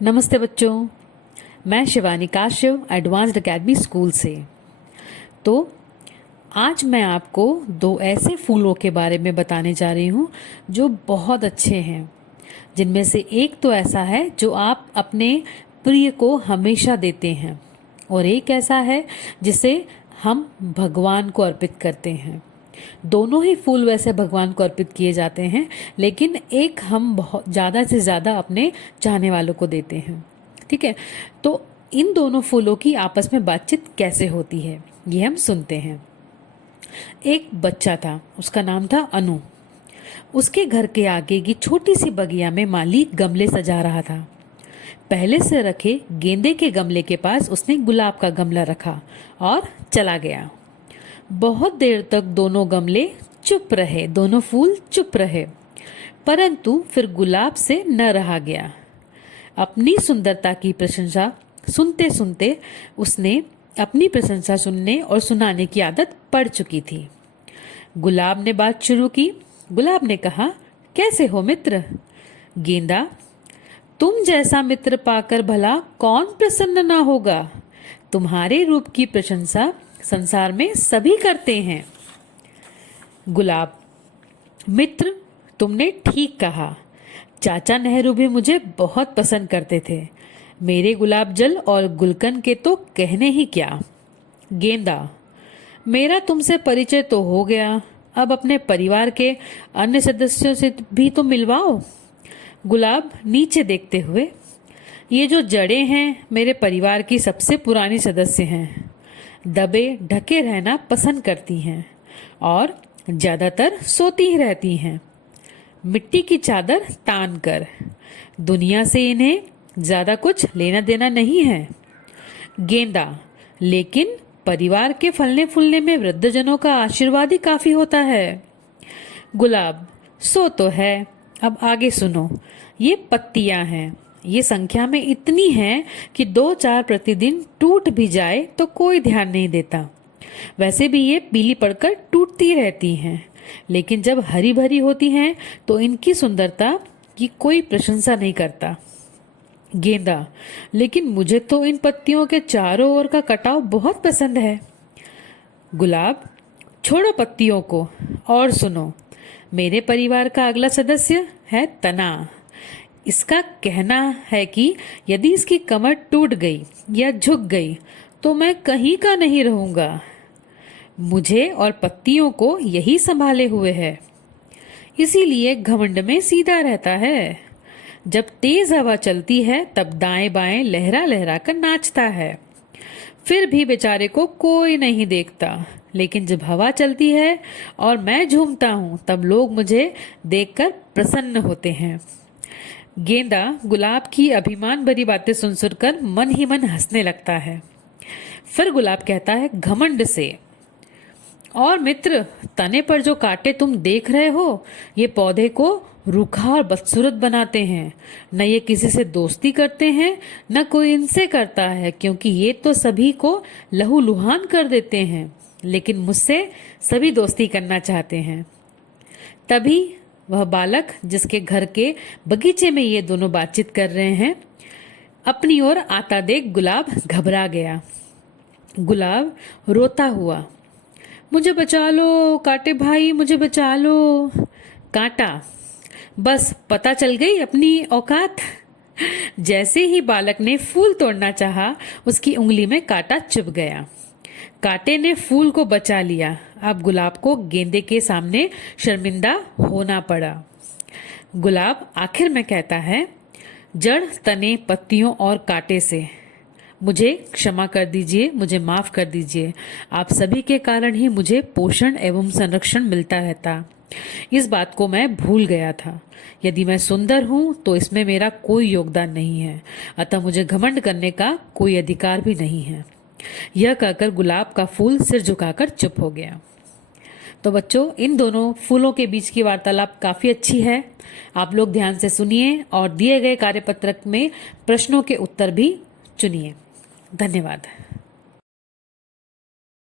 नमस्ते बच्चों, मैं Shivani Kashyap advanced academy school से। तो आज मैं आपको दो ऐसे फूलों के बारे में बताने जा रही हूँ जो बहुत अच्छे हैं। जिनमें से एक तो ऐसा है जो आप अपने प्रिय को हमेशा देते हैं और एक ऐसा है जिसे हम भगवान को अर्पित करते हैं। दोनों ही फूल वैसे भगवान को अर्पित किए जाते हैं, लेकिन एक हम बहुत ज़्यादा से ज़्यादा अपने चाहने वालों को देते हैं। ठीक है, तो इन दोनों फूलों की आपस में बातचीत कैसे होती है ये हम सुनते हैं। एक बच्चा था, उसका नाम था अनु। उसके घर के आगे की छोटी सी बगिया में माली गमले सजा रहा था। पहले से रखे गेंदे के गमले के पास उसने गुलाब का गमला रखा और चला गया। बहुत देर तक दोनों गमले चुप रहे, दोनों फूल चुप रहे, परंतु फिर गुलाब से न रहा गया। अपनी सुंदरता की प्रशंसा सुनते सुनते उसने अपनी प्रशंसा सुनने और सुनाने की आदत पड़ चुकी थी। गुलाब ने बात शुरू की। गुलाब ने कहा, कैसे हो मित्र? गेंदा, तुम जैसा मित्र पाकर भला कौन प्रसन्न ना होगा? तुम्हारे रूप की प्रशंसा संसार में सभी करते हैं। गुलाब, मित्र, तुमने ठीक कहा। चाचा नेहरू भी मुझे बहुत पसंद करते थे। मेरे गुलाब जल और गुलकंद के तो कहने ही क्या। गेंदा, मेरा तुमसे परिचय तो हो गया, अब अपने परिवार के अन्य सदस्यों से भी तो मिलवाओ। गुलाब नीचे देखते हुए, ये जो जड़ें हैं मेरे परिवार की सबसे पुरानी सदस्य हैं। दबे ढके रहना पसंद करती हैं और ज्यादातर सोती ही रहती हैं, मिट्टी की चादर तान कर। दुनिया से इन्हें ज्यादा कुछ लेना देना नहीं है। गेंदा, लेकिन परिवार के फलने फूलने में वृद्धजनों का आशीर्वाद ही काफी होता है। गुलाब, सो तो है, अब आगे सुनो। ये पत्तियां हैं, ये संख्या में इतनी हैं कि 2-4 प्रतिदिन टूट भी जाए तो कोई ध्यान नहीं देता। वैसे भी ये पीली पड़कर टूटती रहती हैं, लेकिन जब हरी भरी होती हैं तो इनकी सुंदरता की कोई प्रशंसा नहीं करता। गेंदा, लेकिन मुझे तो इन पत्तियों के चारों ओर का कटाव बहुत पसंद है। गुलाब, छोड़ो पत्तियों को और सुनो। मेरे परिवार का अगला सदस्य है तना। इसका कहना है कि यदि इसकी कमर टूट गई या झुक गई तो मैं कहीं का नहीं रहूंगा। मुझे और पत्तियों को यही संभाले हुए है, इसीलिए घमंड में सीधा रहता है। जब तेज हवा चलती है तब दाएं बाएं लहरा लहरा कर नाचता है, फिर भी बेचारे को कोई नहीं देखता। लेकिन जब हवा चलती है और मैं झूमता हूँ तब लोग मुझे देखकर प्रसन्न होते हैं। गेंदा गुलाब की अभिमान भरी बातें सुन सुनकर मन ही मन हंसने लगता है। फिर गुलाब कहता है घमंड से, और मित्र, तने पर जो कांटे तुम देख रहे हो ये पौधे को रूखा और बदसूरत बनाते हैं। न ये किसी से दोस्ती करते हैं न कोई इनसे करता है, क्योंकि ये तो सभी को लहूलुहान कर देते हैं, लेकिन मुझसे सभी दोस्ती करना चाहते हैं। तभी वह बालक जिसके घर के बगीचे में ये दोनों बातचीत कर रहे हैं अपनी ओर आता देख गुलाब घबरा गया। गुलाब रोता हुआ, मुझे बचा लो कांटे भाई, मुझे बचा लो। कांटा, बस पता चल गई अपनी औकात। जैसे ही बालक ने फूल तोड़ना चाहा उसकी उंगली में कांटा चुभ गया। कांटे ने फूल को बचा लिया। अब गुलाब को गेंदे के सामने शर्मिंदा होना पड़ा। गुलाब आखिर में कहता है, जड़, तने, पत्तियों और कांटे से मुझे क्षमा कर दीजिए, मुझे माफ कर दीजिए। आप सभी के कारण ही मुझे पोषण एवं संरक्षण मिलता रहता। इस बात को मैं भूल गया था। यदि मैं सुंदर हूँ तो इसमें मेरा कोई योगदान नहीं है, अतः मुझे घमंड करने का कोई अधिकार भी नहीं है। यह कहकर गुलाब का फूल सिर झुकाकर चुप हो गया। तो बच्चों, इन दोनों फूलों के बीच की वार्तालाप काफी अच्छी है। आप लोग ध्यान से सुनिए और दिए गए कार्यपत्रक में प्रश्नों के उत्तर भी चुनिए। धन्यवाद।